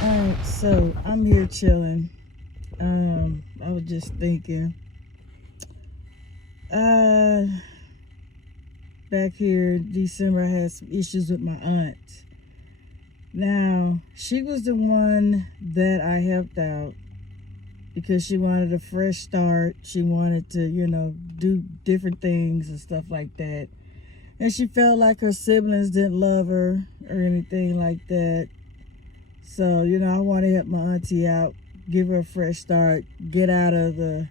Alright, so I'm here chilling. I was just thinking, uh, back here in December, I had some issues with my aunt. Now, she was the one that I helped out because she wanted a fresh start. She wanted to, do different things and stuff like that. And she felt like her siblings didn't love her or anything like that. So, I want to help my auntie out, give her a fresh start, get out of the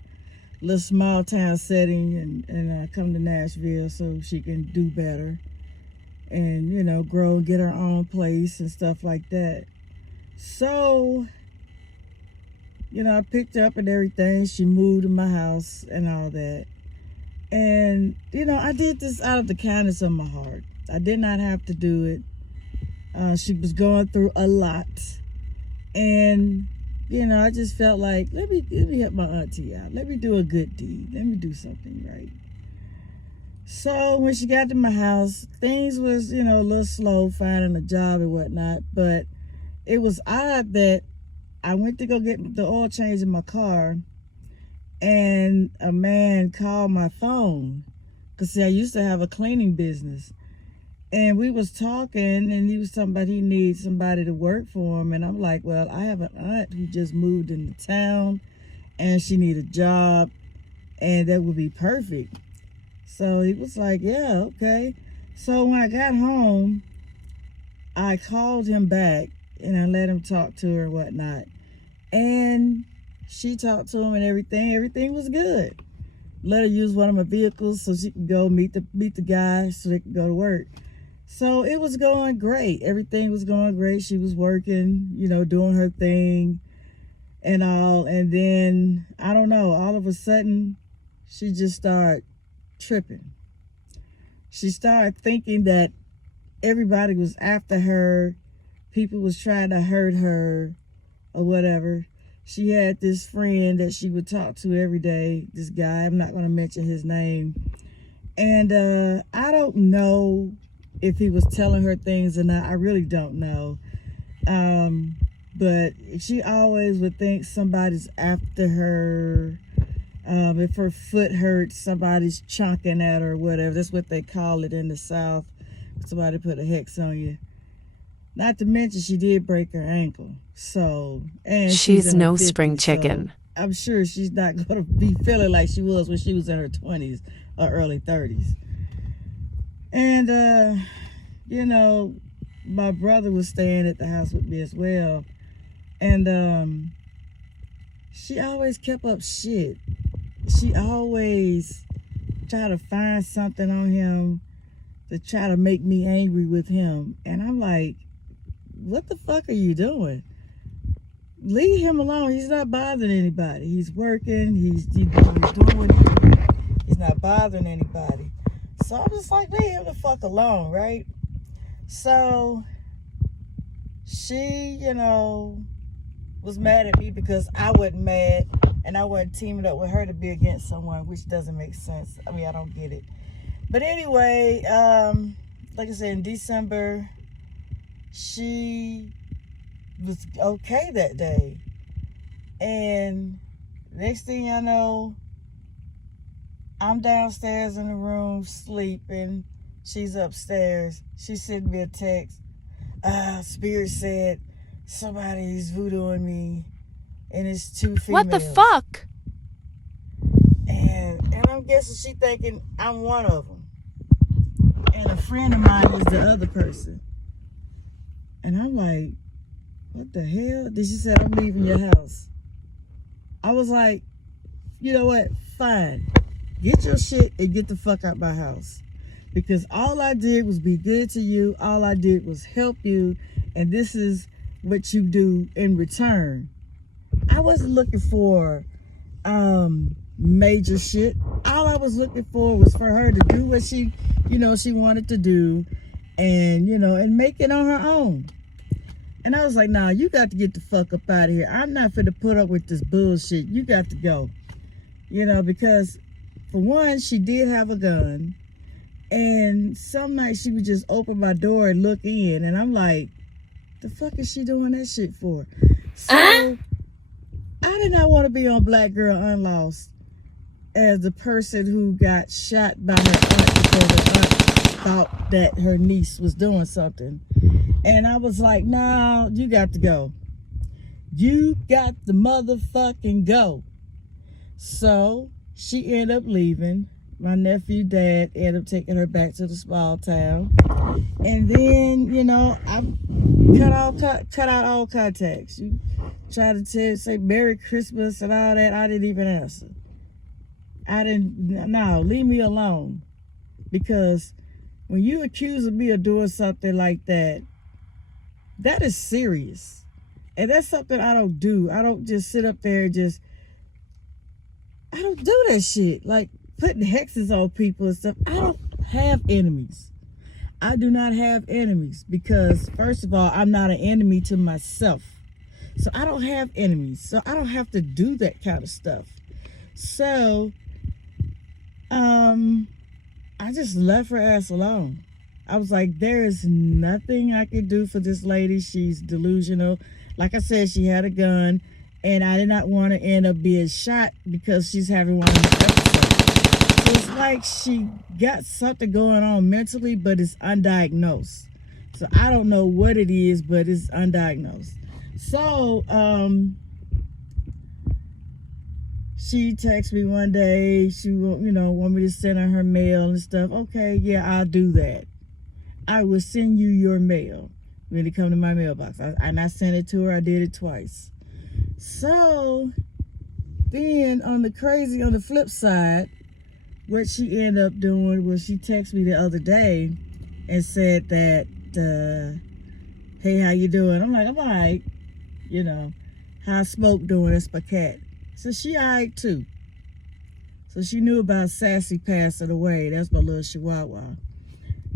little small town setting and come to Nashville so she can do better and, grow and get her own place and stuff like that. So, I picked her up and everything. She moved to my house and all that. And, I did this out of the kindness of my heart. I did not have to do it. She was going through a lot. And, I just felt like, let me help my auntie out. Let me do a good deed. Let me do something right. So when she got to my house, things was, a little slow finding a job and whatnot. But it was odd that I went to go get the oil change in my car, and a man called my phone. Because, see, I used to have a cleaning business. And we was talking, and he was talking about he needs somebody to work for him. And I'm like, well, I have an aunt who just moved into town, and she need a job, and that would be perfect. So he was like, yeah, okay. So when I got home, I called him back, and I let him talk to her and whatnot. And she talked to him and everything. Everything was good. Let her use one of my vehicles so she could go meet the guy so they could go to work. So it was going great. Everything was going great. She was working, doing her thing and all. And then, I don't know, all of a sudden, she just started tripping. She started thinking that everybody was after her. People was trying to hurt her or whatever. She had this friend that she would talk to every day, this guy. I'm not going to mention his name. And I don't know if he was telling her things or not. I really don't know. But she always would think somebody's after her. If her foot hurts, somebody's chunking at her or whatever. That's what they call it in the South. Somebody put a hex on you. Not to mention she did break her ankle. So, and she's She's in her no 50s, spring so chicken. I'm sure she's not going to be feeling like she was when she was in her 20s or early 30s. And, my brother was staying at the house with me as well. And she always kept up shit. She always tried to find something on him to try to make me angry with him. And I'm like, what the fuck are you doing? Leave him alone. He's not bothering anybody. He's working. He's doing what he do. He's not bothering anybody. So I'm just like, leave him the fuck alone, right? So she, was mad at me because I wasn't mad and I wasn't teaming up with her to be against someone, which doesn't make sense. I mean, I don't get it. But anyway, like I said, in December, she was okay that day. And next thing I know, I'm downstairs in the room sleeping. She's upstairs. She sent me a text. Spirit said somebody's voodooing me, and it's two females. What the fuck? And I'm guessing she thinking I'm one of them. And a friend of mine is the other person. And I'm like, what the hell? Then she said, I'm leaving your house. I was like, you know what? Fine. Get your shit and get the fuck out my house. Because all I did was be good to you. All I did was help you. And this is what you do in return. I wasn't looking for major shit. All I was looking for was for her to do what she wanted to do. And, and make it on her own. And I was like, nah, you got to get the fuck up out of here. I'm not finna put up with this bullshit. You got to go. Because for one, she did have a gun. And some nights she would just open my door and look in. And I'm like, The fuck is she doing that shit for? So I did not want to be on Black Girl Unlost as the person who got shot by her aunt because her aunt thought that her niece was doing something. And I was like, nah, you got to go. You got to motherfucking go. So she ended up leaving. My nephew dad ended up taking her back to the small town. And then, you know, I cut out all contacts. You try to say Merry Christmas and all that. I didn't even answer. No, leave me alone. Because when you accuse me of doing something like that, that is serious. And that's something I don't do. I don't just sit up there and I don't do that shit. Like putting hexes on people and stuff. I don't have enemies. I do not have enemies because, first of all, I'm not an enemy to myself. So I don't have enemies. So I don't have to do that kind of stuff. So, I just left her ass alone. I was like, there is nothing I can do for this lady. She's delusional. Like I said, she had a gun, and I did not want to end up being shot because she's having one of these episodes. So it's like she got something going on mentally, but it's undiagnosed. So I don't know what it is, but it's undiagnosed. So, she texted me one day. She, want me to send her mail and stuff. Okay, yeah, I'll do that. I will send you your mail when it come to my mailbox. And I sent it to her. I did it twice. So then on the flip side, what she ended up doing was she texted me the other day and said that, hey, how you doing? I'm like, I'm all right. How's Smoke doing? That's my cat. So she all right too. So she knew about Sassy passing away. That's my little chihuahua.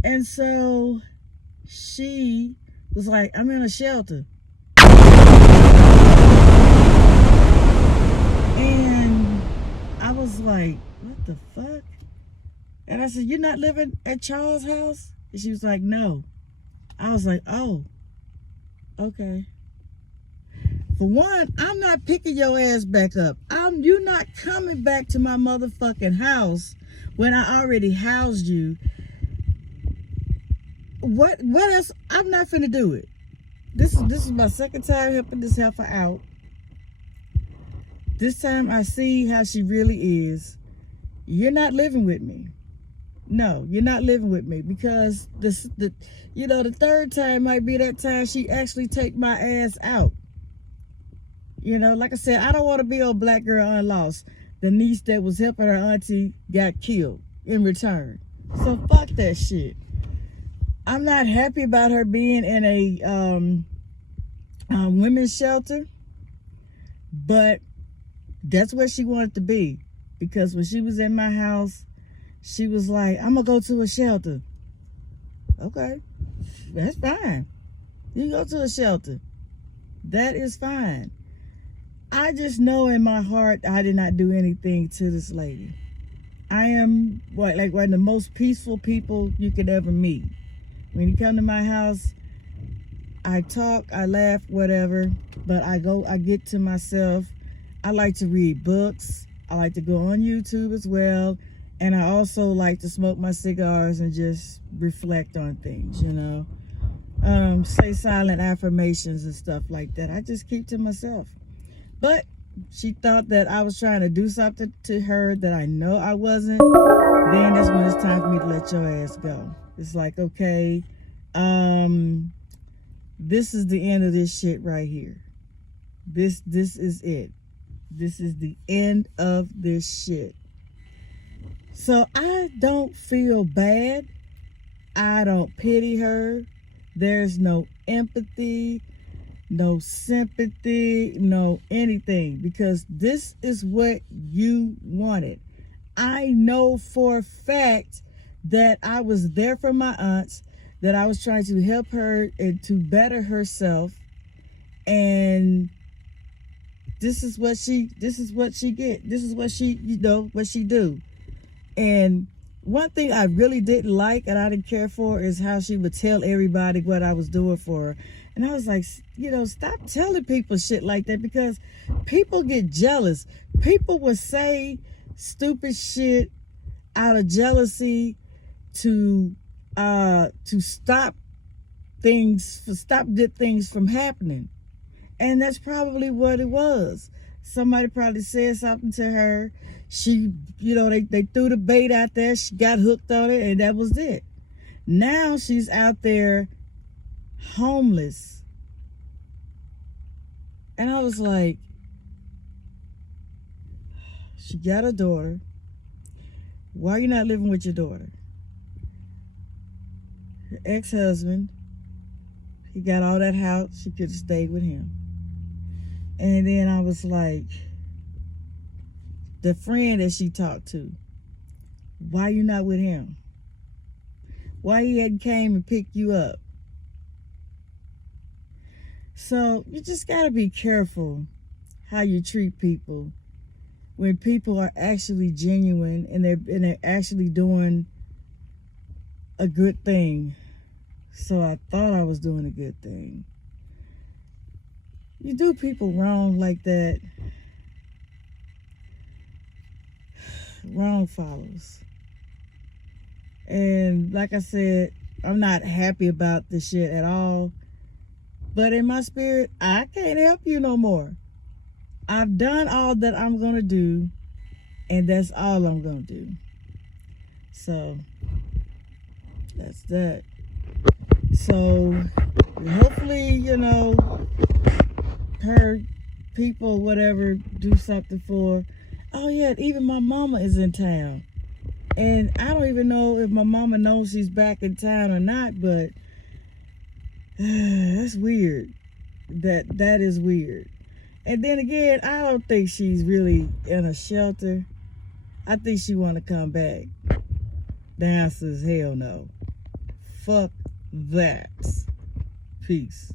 And so she was like, I'm in a shelter. And I was like, what the fuck? And I said, you're not living at Charles' house? And she was like, no. I was like, oh, okay. For one, I'm not picking your ass back up. You're not coming back to my motherfucking house when I already housed you. What else? I'm not finna do it. This is my second time helping this heifer out. This time I see how she really is. You're not living with me. No, you're not living with me because the third time might be that time she actually take my ass out. Like I said, I don't want to be on Black Girl Unlost. The niece that was helping her auntie got killed in return. So fuck that shit. I'm not happy about her being in a women's shelter, but that's where she wanted to be. Because when she was in my house, she was like, I'm going to go to a shelter. Okay, that's fine. You can go to a shelter. That is fine. I just know in my heart I did not do anything to this lady. I am one of the most peaceful people you could ever meet. When you come to my house, I talk, I laugh, whatever, but I get to myself. I like to read books. I like to go on YouTube as well. And I also like to smoke my cigars and just reflect on things, say silent affirmations and stuff like that. I just keep to myself. But she thought that I was trying to do something to her that I know I wasn't. Then that's when it's time for me to let your ass go. It's like, okay, this is the end of this shit right here. This is it. This is the end of this shit. So I don't feel bad. I don't pity her. There's no empathy, no sympathy, no anything, because this is what you wanted. I know for a fact that I was there for my aunts, that I was trying to help her and to better herself, and this is what she get. This is what she what she do. And one thing I really didn't like and I didn't care for is how she would tell everybody what I was doing for her. And I was like, stop telling people shit like that, because people get jealous. People will say stupid shit out of jealousy to stop good things from happening. And that's probably what it was. Somebody probably said something to her. She, they threw the bait out there. She got hooked on it, and that was it. Now she's out there homeless. And I was like, she got a daughter. Why are you not living with your daughter? Her ex-husband, he got all that house. She could have stayed with him. And then I was like, the friend that she talked to, why you not with him? Why he hadn't came and picked you up? So you just got to be careful how you treat people when people are actually genuine and they're actually doing a good thing. So I thought I was doing a good thing. You do people wrong like that, wrong follows. And like I said, I'm not happy about this shit at all. But in my spirit, I can't help you no more. I've done all that I'm going to do, and that's all I'm going to do. So that's that. So hopefully, her people, whatever, do something for. Oh yeah, even my mama is in town. And I don't even know if my mama knows she's back in town or not, but that's weird. That is weird. And then again, I don't think she's really in a shelter. I think she want to come back. The answer is hell no. Fuck that. Peace.